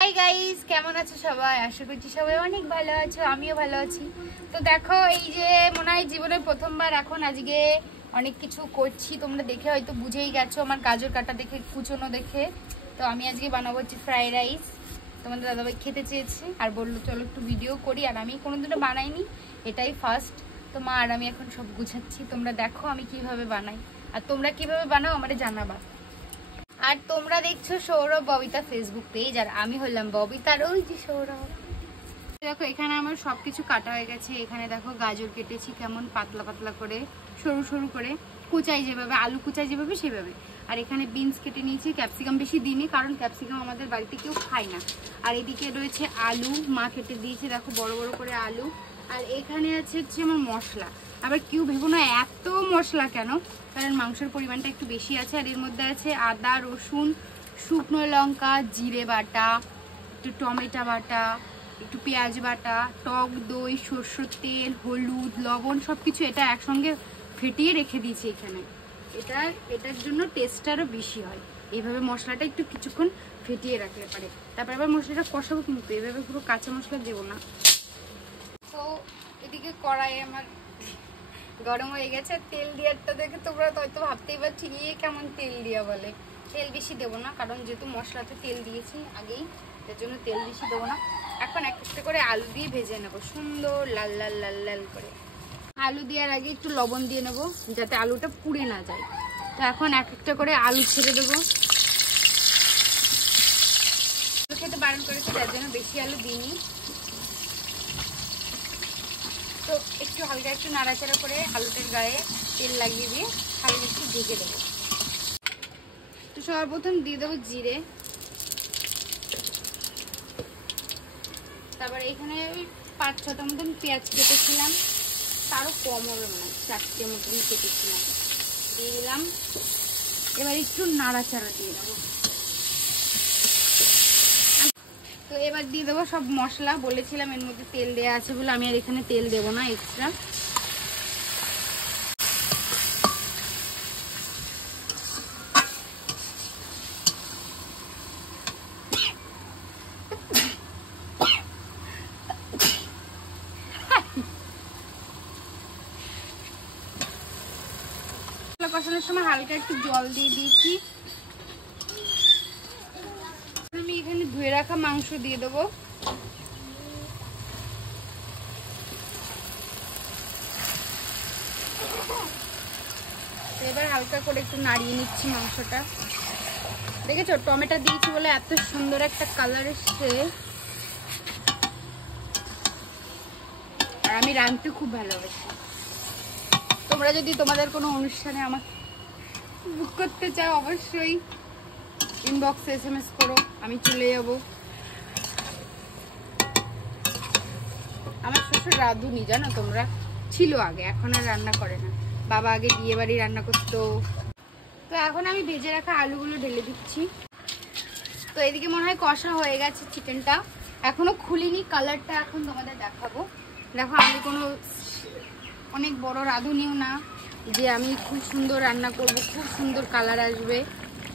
Hi guys, কেমন আছো সবাই? আশা করছি সবাই অনেক ভালো আছো, আমিও ভালো আছি। তো দেখো, এই যে মনে হয় জীবনের প্রথমবার এখন আজকে অনেক কিছু করছি। তোমরা দেখে হয়তো বুঝেই গেছো আমার গাজর কাটা দেখে, কুচোনো দেখে। তো আমি আজকে বানাবো হচ্ছে ফ্রাইড রাইস। তোমাদের দাদাভাই খেতে চেয়েছে আর বললো চলো একটু ভিডিও করি। আর আমি কোনোদিনও বানাইনি, এটাই ফার্স্ট। তো মা আর আমি এখন সব গুছাচ্ছি। তোমরা দেখো আমি কিভাবে বানাই, আর তোমরা কিভাবে বানাও আমারে জানাবা। আর তোমরা দেখছো সৌরভ ববিতা ফেসবুক পেজ, আর আমি হলাম ববিতার ওই যে সৌরভ। দেখো এখানে আমার সবকিছু কাটা হয়ে গেছে। এখানে দেখো গাজর কেটেছি কেমন পাতলা পাতলা করে, সরু সরু করে, কুচাই যেভাবে আলু কুচাই যেভাবে সেভাবে। আর এখানে বিনস কেটে নিয়েছি, ক্যাপসিকাম বেশি দিইনি কারণ ক্যাপসিকাম আমাদের বাড়িতে কেউ খায় না। আর এদিকে রয়েছে আলু, মা কেটে দিয়েছে দেখো বড় বড় করে আলু। আর এখানে আছে হচ্ছে আমার মশলা। আবার কেউ ভেবো না এত মশলা কেন, কারণ মাংসের পরিমাণটা একটু বেশি আছে। আর এর মধ্যে আছে আদা, রসুন, শুকনো লঙ্কা, জিরে বাটা, একটু টমেটো বাটা, একটু পেঁয়াজ বাটা, টক দই, সরষের তেল, হলুদ, লবণ সবকিছু এটা একসঙ্গে ফেটিয়ে রেখে দিয়েছি এখানে। এটার জন্য টেস্টটা আরও বেশি হয়। এইভাবে মশলাটা একটু কিছুক্ষণ ফেটিয়ে রাখলে পারে। তারপর আবার মশলাটা কষাবো, কিন্তু এইভাবে পুরো কাঁচা মশলা দেবো না। তো এদিকে কড়াই আমার গরম হয়ে গেছে। তেল দেওয়ারটা দেখে তোমরা হয়তো ভাবতেই পারছি ইয়ে কেমন তেল দিয়া বলে। তেল বেশি দেবো না, কারণ যেহেতু মশলাতে তেল দিয়েছি আগেই, এর জন্য তেল বেশি দেবো না। এখন এক একটা করে আলু দিয়ে ভেজে নেবো সুন্দর লাল লাল লাল লাল করে। আলু দেওয়ার আগে একটু লবণ দিয়ে নেবো যাতে আলুটা পুড়ে না যায়। তো এখন এক একটা করে আলু ছেড়ে দেবো। আলু খেতে বারণ করেছি যার জন্য বেশি আলু দিইনি। তো একটু হালকা একটু নাড়াচাড়া করে আলুটার গায়ে তেল লাগিয়ে দিয়ে হালকা একটু ঢেকে দেবো। তো সর্বপ্রথম দিয়ে দেবো জিরে। তারপর এখানে 5-6টা মতন পেঁয়াজ কেটেছিলাম, তারও কম হবে মনে হয়, 4টে মতন কেটেছিলাম, দিয়ে দিলাম। এবার একটু নাড়াচাড়া দিয়ে দেবো। তো এবার দিয়ে দেবো সব মশলা। বলেছিলাম এর মধ্যে তেল দেওয়া আছে বলে আমি আর এখানে তেল দেবো না এক্সট্রা। কষানোর সময় হালকা একটু জল দিয়ে দিয়েছি। আমি এখানে ধুয়ে রাখা মাংস দিয়ে দেবো। এবার হালকা করে একটু নাড়িয়ে নিচ্ছি মাংসটা। দেখেছো টমেটো দিয়েছি বলে এত সুন্দর একটা কালার এসছে। আর আমি রাঁধতে খুব ভালোবাসি। তোমরা যদি তোমাদের কোনো অনুষ্ঠানে আমাকে বুক করতে চাও অবশ্যই ইনবক্সে SMS করো, আমি চলে যাব। আমার শ্বশুর রাঁধুনি জানো তোমরা, ছিল আগে, এখন আর রান্না করে না। বাবা আগে বিয়ে বাড়ি রান্না করতো। তো এখন আমি ভেজে রাখা আলুগুলো ঢেলে দিচ্ছি। তো এদিকে মনে হয় কষা হয়ে গেছে চিকেনটা, এখনো খুলিনি। কালারটা এখন তোমাদের দেখাবো। দেখো আমি কোনো অনেক বড় রাঁধুনিও না যে আমি খুব সুন্দর রান্না করব, খুব সুন্দর কালার আসবে,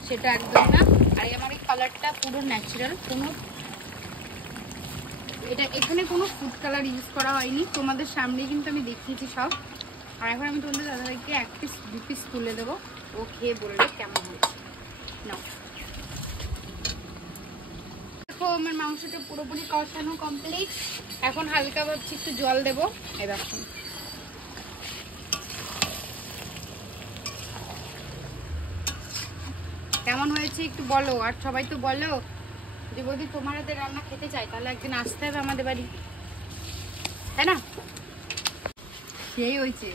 সেটা একদম না। আর আমার এই কালারটা পুরো ন্যাচারাল, কোনো এখানে কোনো ফুড কালার ইউজ করা হয়নি। তোমাদের সামনেই কিন্তু আমি দেখিয়েছি সব। আর এখন আমি তোমাদের দাদাভাইকে 1 পিস 2 পিস তুলে দেবো, ও খেয়ে বলবে কেমন হয়েছে। নাও দেখো আমার মাংসটা পুরোপুরি কষানো কমপ্লিট। এখন হালকা ভাবছি একটু জল দেবো। এই দেখো কেমন হয়েছে একটু বলো। আর সবাই তো বলো যে যদি তোমার হাতে রান্না খেতে চাই তাহলে একদিন আসতে হবে আমাদের বাড়ি, তাই না? সেই হয়েছে।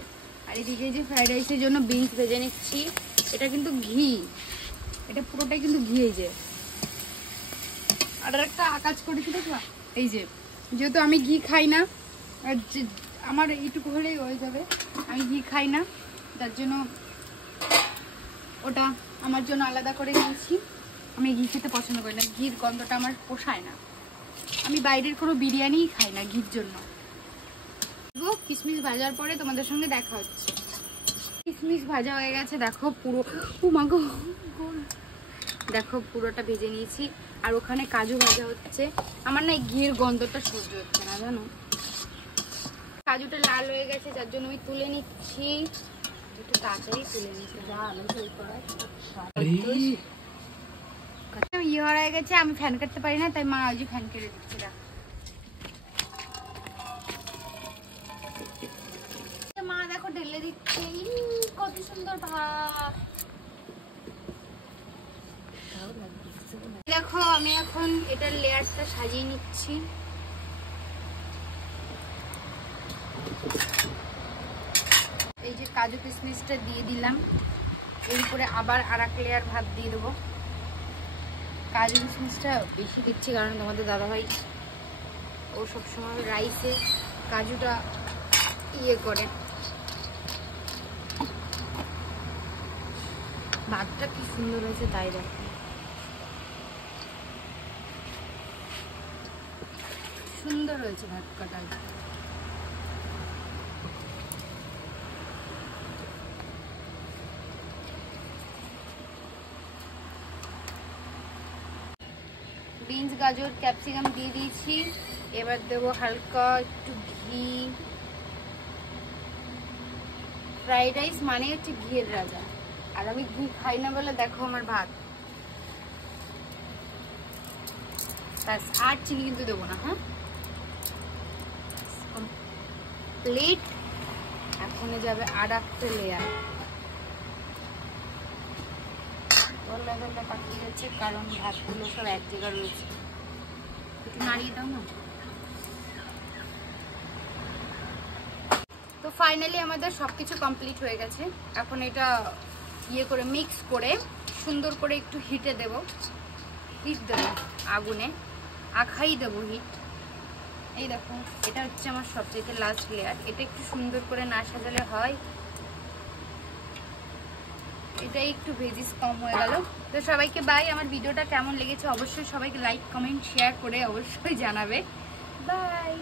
আর এদিকে যে ফ্রাইড রাইসের জন্য বিনস ভেজে নিচ্ছি। এটা কিন্তু ঘি, এটা পুরোটাই কিন্তু ঘি। এই যে আর একটা কাজ করেছি দেখো, এই যে যেহেতু আমি ঘি খাই না, আর আমার এইটুকু হলেই হয়ে যাবে, আমি ঘি খাই না, তার জন্য ওটা আমার জন্য আলাদা করে নিয়েছি। আমি ঘি খেতে পছন্দ করি না, ঘির গন্ধটা আমার পোষায় না। আমি বাইরের কোনো বিরিয়ানিই খাই না ঘির জন্য। কিশমিশ ভাজার পরে তোমাদের সঙ্গে দেখা হচ্ছে। কিশমিশ ভাজা হয়ে গেছে দেখো পুরো, ও মা গো, দেখো পুরোটা ভেজে নিয়েছি। আর ওখানে কাজু ভাজা হচ্ছে। আমার না এই ঘিয়ের গন্ধটা সহ্য হচ্ছে না জানো। কাজুটা লাল হয়ে গেছে যার জন্য আমি তুলে নিচ্ছি, একটু তাড়াতাড়ি তুলে নিচ্ছি। ইয়ে হয়ে গেছে, আমি ফ্যান কাটতে পারি না, তাই মা আজই ফ্যান কেটে দিচ্ছে। মা দেখো ঢেলে দিচ্ছে, কত সুন্দর ভাত। দেখো আমি এখন এটার লেয়ারটা সাজিয়ে নিচ্ছি। এই যে কাজু কিশমিশটা দিয়ে দিলাম, এর উপরে আবার আর এক লেয়ার ভাত দিয়ে দেবো। কাজু কিশমিশটা বেশি দিচ্ছি কারণ তোমাদের দাদাভাই ও সবসময় রাইসে কাজুটা ইয়ে করে। ভাতটা কি সুন্দর হয়েছে তাই দেখো, সুন্দর হয়েছে ভাত কাটা। বিনস গাজর ক্যাপসিকাম দিয়ে দিয়েছি, এবার দেবো হালকা একটু ঘি। ফ্রাইড রাইস মানে হচ্ছে ঘিয়ের রাজা, আর আমি ঘি খাই না বলে দেখো আমার ভাত। আর চিনি কিন্তু দেবো না। হ্যাঁ, প্লেট। এখন যাবে আর একটা লেয়ার। লেভেলটা পাঠিয়ে যাচ্ছে কারণ ভাতগুলো সব এক জায়গায় রয়েছে, একটু নাড়িয়ে দাও না। তো ফাইনালি আমাদের সবকিছু কমপ্লিট হয়ে গেছে। এখন এটা ইয়ে করে মিক্স করে সুন্দর করে একটু হিটে দেব। হিট দেবো আগুনে, আখাই দেবো হিট। এই দেখো এটা হচ্ছে আমার সবচেয়ে লাস্ট লেয়ার। এটা একটু সুন্দর করে না সাজালে হয়, এটা একটু ভেজিস কম হয়ে গেল। তো সবাইকে বাই। আমার ভিডিওটা কেমন লেগেছে অবশ্যই সবাইকে লাইক কমেন্ট শেয়ার করে অবশ্যই জানাবে। বাই।